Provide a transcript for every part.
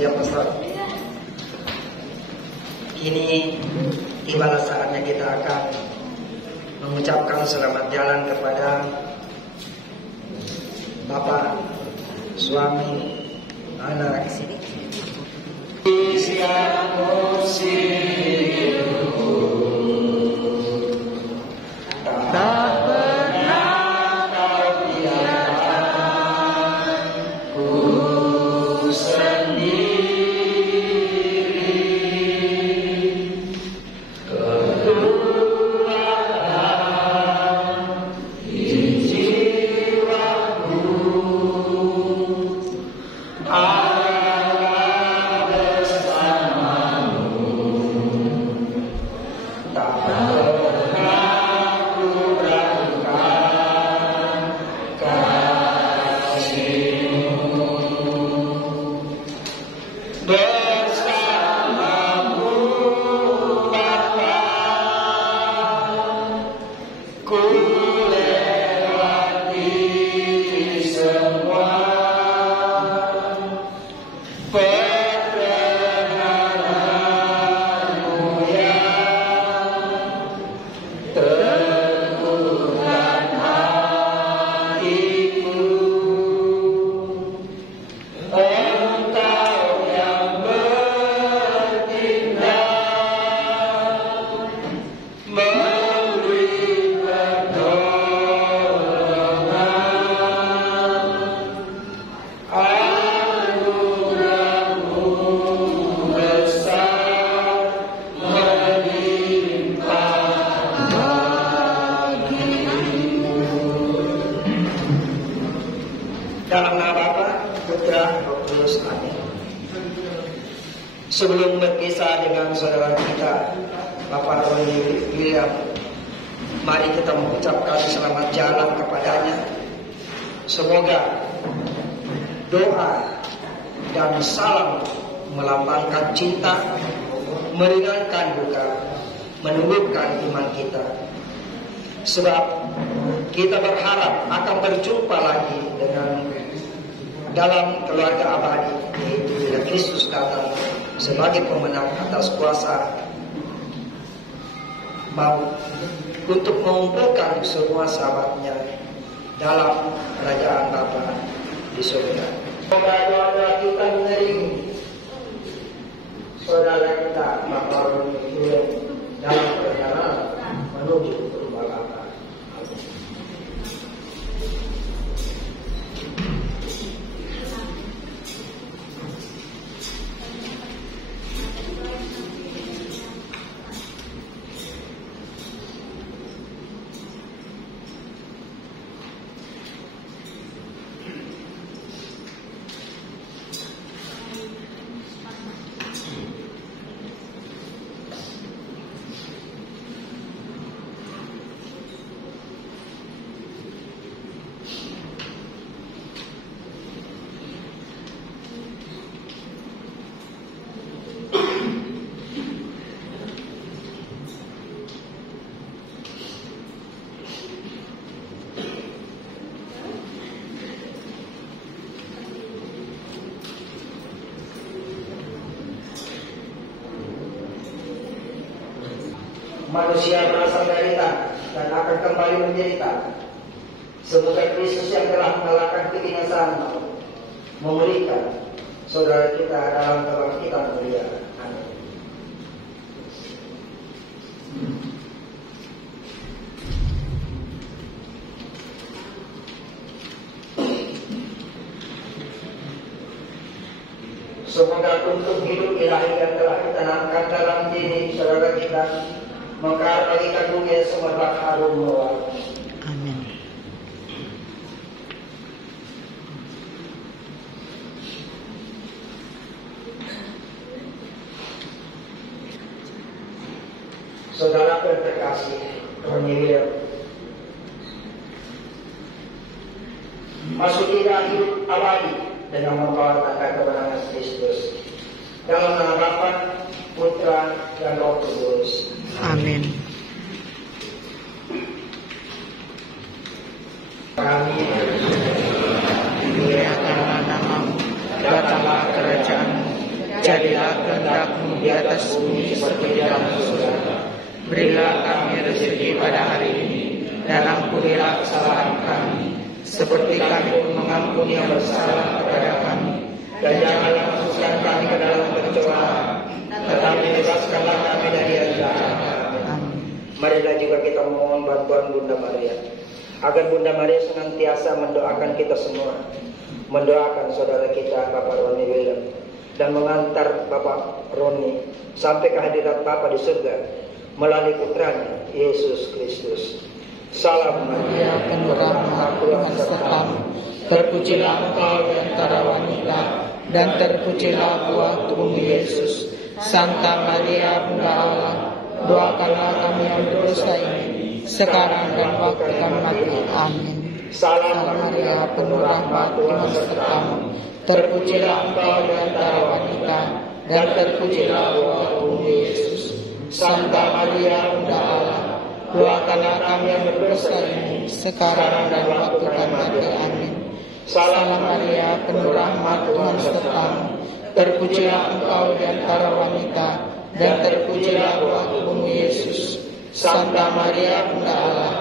Siap Ustaz. Kini tibalah saatnya kita akan mengucapkan selamat jalan kepada Bapak, suami, anak. Allah bersamamu. Sebelum berpisah dengan saudara kita Bapak Roni William, mari kita mengucapkan selamat jalan kepadanya. Semoga doa dan salam melambangkan cinta, meringankan duka, menumbuhkan iman kita. Sebab kita berharap akan berjumpa lagi dengan dalam keluarga abadi, yaitu bila Kristus datang sebagai pemenang atas kuasa maut untuk mengumpulkan semua sahabatnya dalam kerajaan Bapa di surga. Semoga doa-doa kita mengiringi saudara kita Bapak Roni dalam perjalanan menuju ke rumah Bapa. Manusia merasa menderita dan akan kembali menderita. Semoga Kristus yang telah mengalahkan kebinasaan memulihkan saudara kita dalam kebangkitan mulia. Amin. Semoga untuk hidup ilahi yang telah ditanamkan dalam diri saudara kita maka bagi kagumnya semerbak harum mewarna. Amin. Saudara terkasih Roni William, masukilah hidup abadi dengan membawa tanda kemenangan Kristus dalam nama Bapa, Putra, dan Roh Kudus. Amin. Kami Muliakanlah namamu, datanglah kerajaanmu, jadilah kehendak-mu di atas bumi seperti di dalam surga. Berilah kami rezeki pada hari ini, dan ampunilah kesalahan kami, seperti kami pun mengampuni yang bersalah kepada kami. Dan janganlah masukkan kami ke dalam pencobaan, tetapi bebaskanlah kami dari yang jahat. Marilah juga kita memohon bantuan Bunda Maria, agar Bunda Maria senantiasa mendoakan kita semua, mendoakan saudara kita Bapak Roni William, dan mengantar Bapak Roni sampai ke hadirat Bapa di surga melalui putranya Yesus Kristus. Salam Maria, penuh rahmat, Tuhan sertamu. Terpujilah engkau di antara wanita, dan terpujilah buah tubuhmu Yesus. Santa Maria, Bunda Allah, doakanlah kami yang berdosa ini, sekarang dan waktu kami mati. Amin. Salam Maria, penuh rahmat, Tuhan sertamu. Terpujilah engkau di antara wanita, dan terpujilah buah tubuhmu Yesus. Santa Maria, Bunda Allah, doakanlah kami yang berdosa ini, sekarang dan waktu kami mati. Amin. Salam Maria, penuh rahmat, Tuhan sertamu. Terpujilah engkau di antara wanita, dan terpujilah buah tubuhmu Yesus. Santa Maria, Bunda Allah,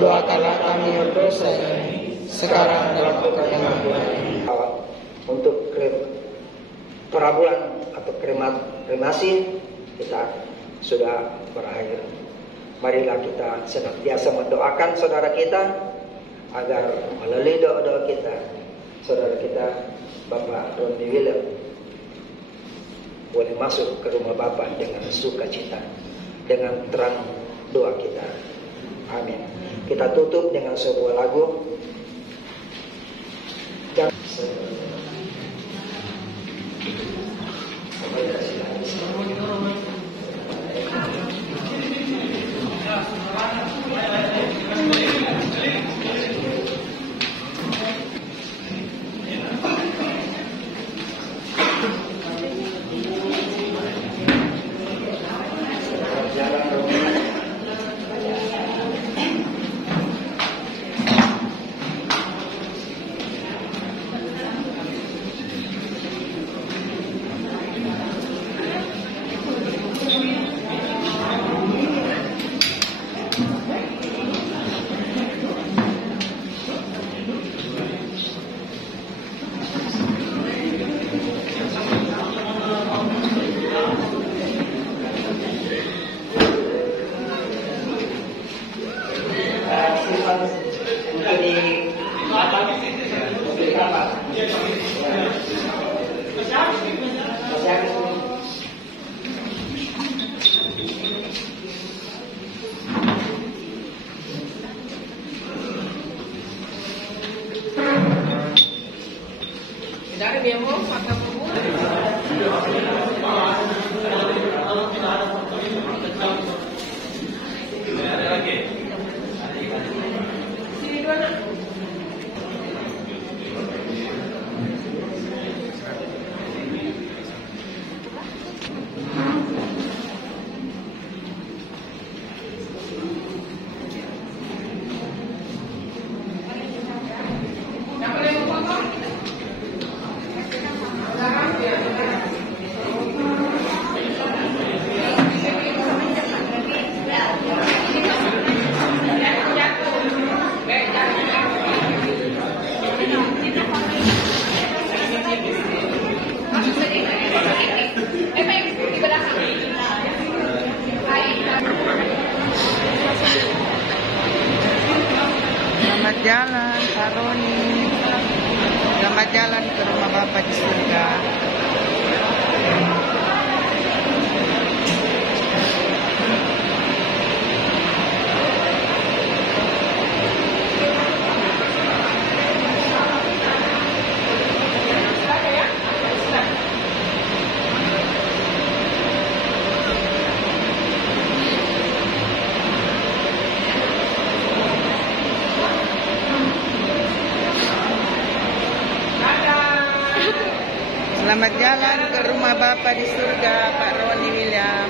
doakanlah kami yang berdosa ini, sekarang dan waktu kami mati. Untuk perabulan atau kremasi kita sudah berakhir. Marilah kita senantiasa mendoakan saudara kita agar melalui doa-doa kita, saudara kita Bapak Roni William boleh masuk ke rumah Bapa dengan sukacita, dengan terang doa kita. Amin. Kita tutup dengan sebuah lagu. Dan jalan Pak Roni. Selamat jalan ke rumah Bapa di surga. Selamat jalan ke rumah Bapa di surga, Pak Roni William.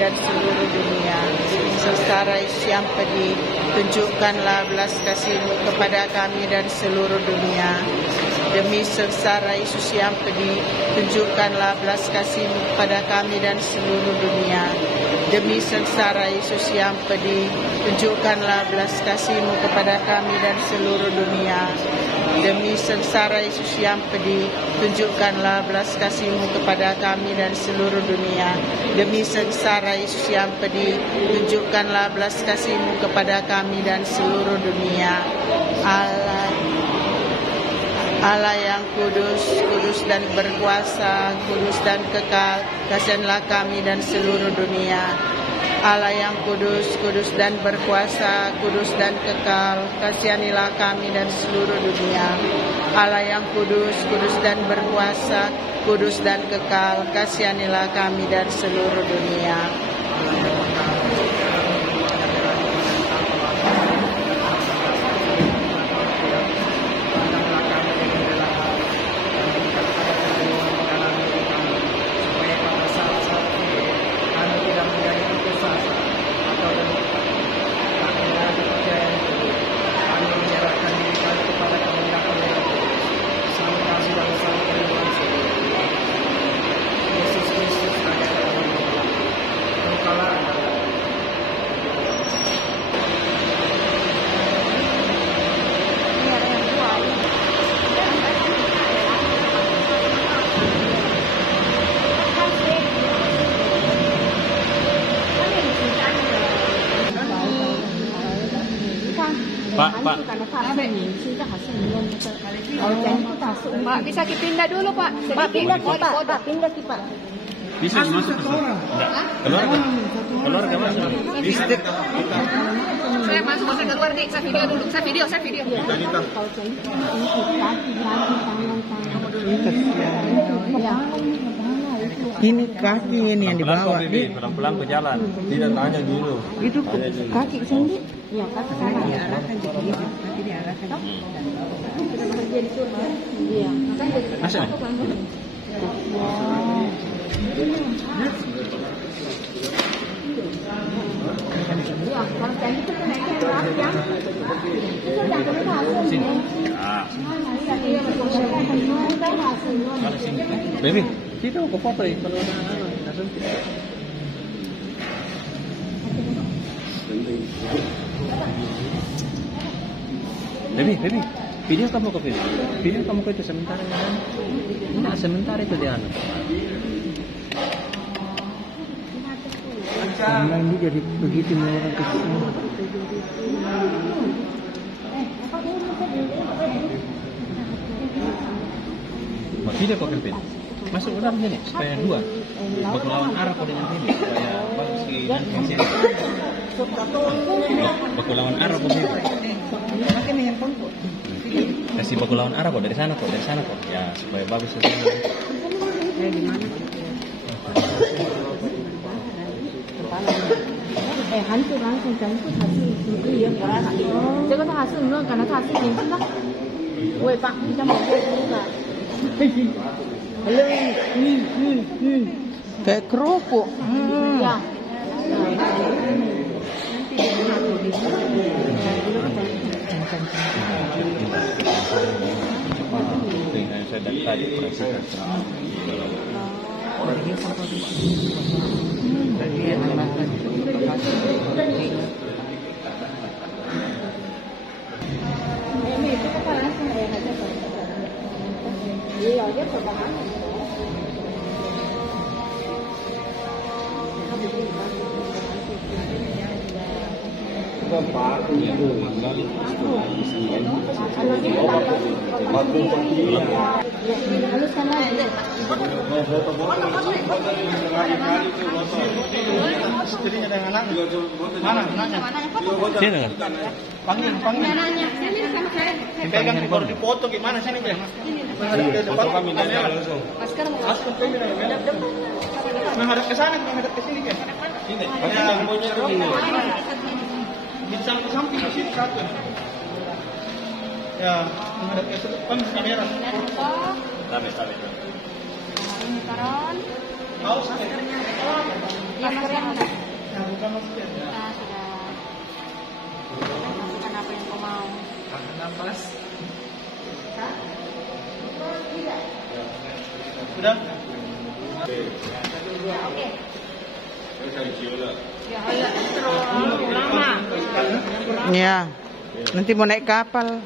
Dan seluruh dunia, sengsara yang pedih, tunjukkanlah belas kasih-Mu kepada kami dan seluruh dunia. Demi sengsara Yesus yang pedih, tunjukkanlah belas kasih-Mu kepada kami dan seluruh dunia. Demi sengsara Yesus yang pedih, tunjukkanlah belas kasih-Mu kepada kami dan seluruh dunia. Demi sengsara Yesus yang pedih, tunjukkanlah belas kasih-Mu kepada kami dan seluruh dunia. Demi sengsara Yesus yang pedih, tunjukkanlah belas kasih-Mu kepada kami dan seluruh dunia. Allah yang kudus, kudus dan berkuasa, kudus dan kekal, kasihanlah kami dan seluruh dunia. Allah yang kudus, kudus dan berkuasa, kudus dan kekal, kasihanilah kami dan seluruh dunia. Allah yang kudus, kudus dan berkuasa, kudus dan kekal, kasihanilah kami dan seluruh dunia. Pak, bisa dipindah dulu, Pak. Pak, pindah Pak. Pak, pindah Pak. Bisa masuk ke orang? Keluar ke masuk. Listrik. Saya masuk, saya keluar nih. Saya video dulu. Saya video. Ini kaki ini yang dibawa. Pelan-pelan ke jalan. Tidak tanya dulu. Itu kaki sendiri. Ya, kaki sana diarahkan ke kiri, nanti diarahkan. Sudah bekerja di surga. Iya. Masa? Ya, kalau tadi itu kan naik ke atas ya. Itu udah ke atas. Baby, situ ke foto ya kalau Baby, video kamu ke video kamu ke itu sementara ya. Enggak, sementara itu dia anak. Karena ini jadi begitu orang kecil. Tidak kok kempin. Masuk ke dalam sini supaya dua. Baku lawan arah kok dengan sini supaya bagus di sini. Baku lawan arah kok sini. Kasih baku lawan arah kok dari sana kok. Ya supaya bagus di sini. Hantu langsung jemput hasil iya berarti. Jadi itu hasil enggak karena itu hasil ini kan. Woi Pak, kita mau juga. Kayak kerupuk. Ya. Dengan saya dari tadi perhatikan. Iya, dia perbahan. Istrinya dengan anak mana anaknya? Sini kan? Panggil. Dipegang di foto gimana sini dia? Foto kami langsung. Masker menghadap ke sana, menghadap ke sini kan? Sini. Bisa ke samping ke sini satu. Ya, menghadap ke depan kamera. Sampai. Karon. Mau sampai. Iya, maskernya ada. Ya, bukan masker. Nah, sudah. Masukkan apa yang kau mau. Nafas. Sudah? Oke. Ya, terlalu lama. Ya. Nanti mau naik kapal.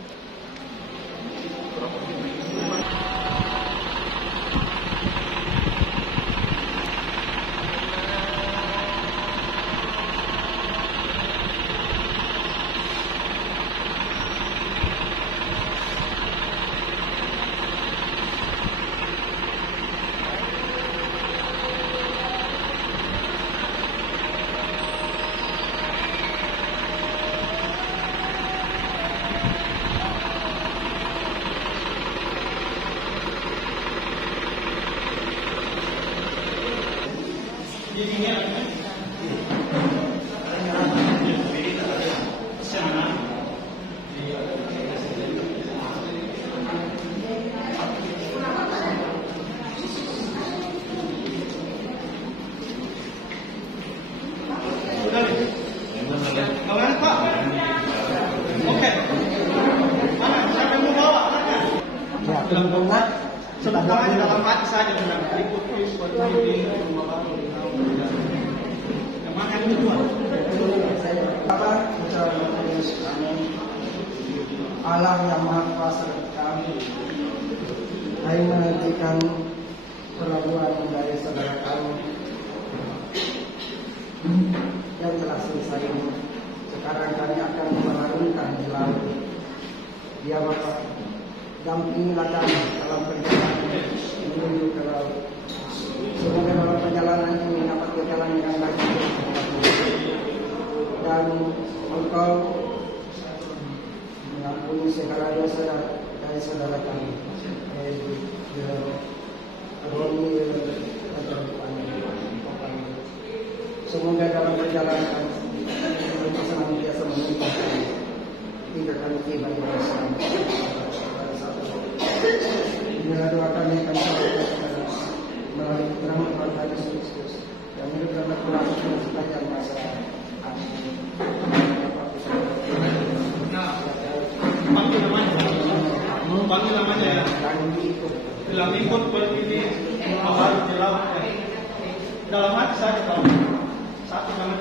Sebenarnya dalam hati saja dengan ikut seperti ini. Kemarin itu Allah yang Maha Kuasa kami, kami menantikan perlabuhan dari saudara kami yang telah selesai ini. Sekarang kami akan melarungkan di laut. Ya Bapak, dampingilah kami dalam perjalanan menuju ke laut. Semoga dalam perjalanan ini dapat berjalan dengan baik dan Engkau mengampuni segala dosa dari saudara kami. Semoga dalam perjalanan kita senantiasa meningkatkan tingkatan tiba yang bersama. Inilah doa kami yang kami sampaikan melalui keterangan Tuhan Yesus Kristus yang hidup dan berlangsung sepanjang masa. Amin. Panggil namanya ya. Bilang ikut ini harus dilakukan. Dalam hati saya tahu satu nama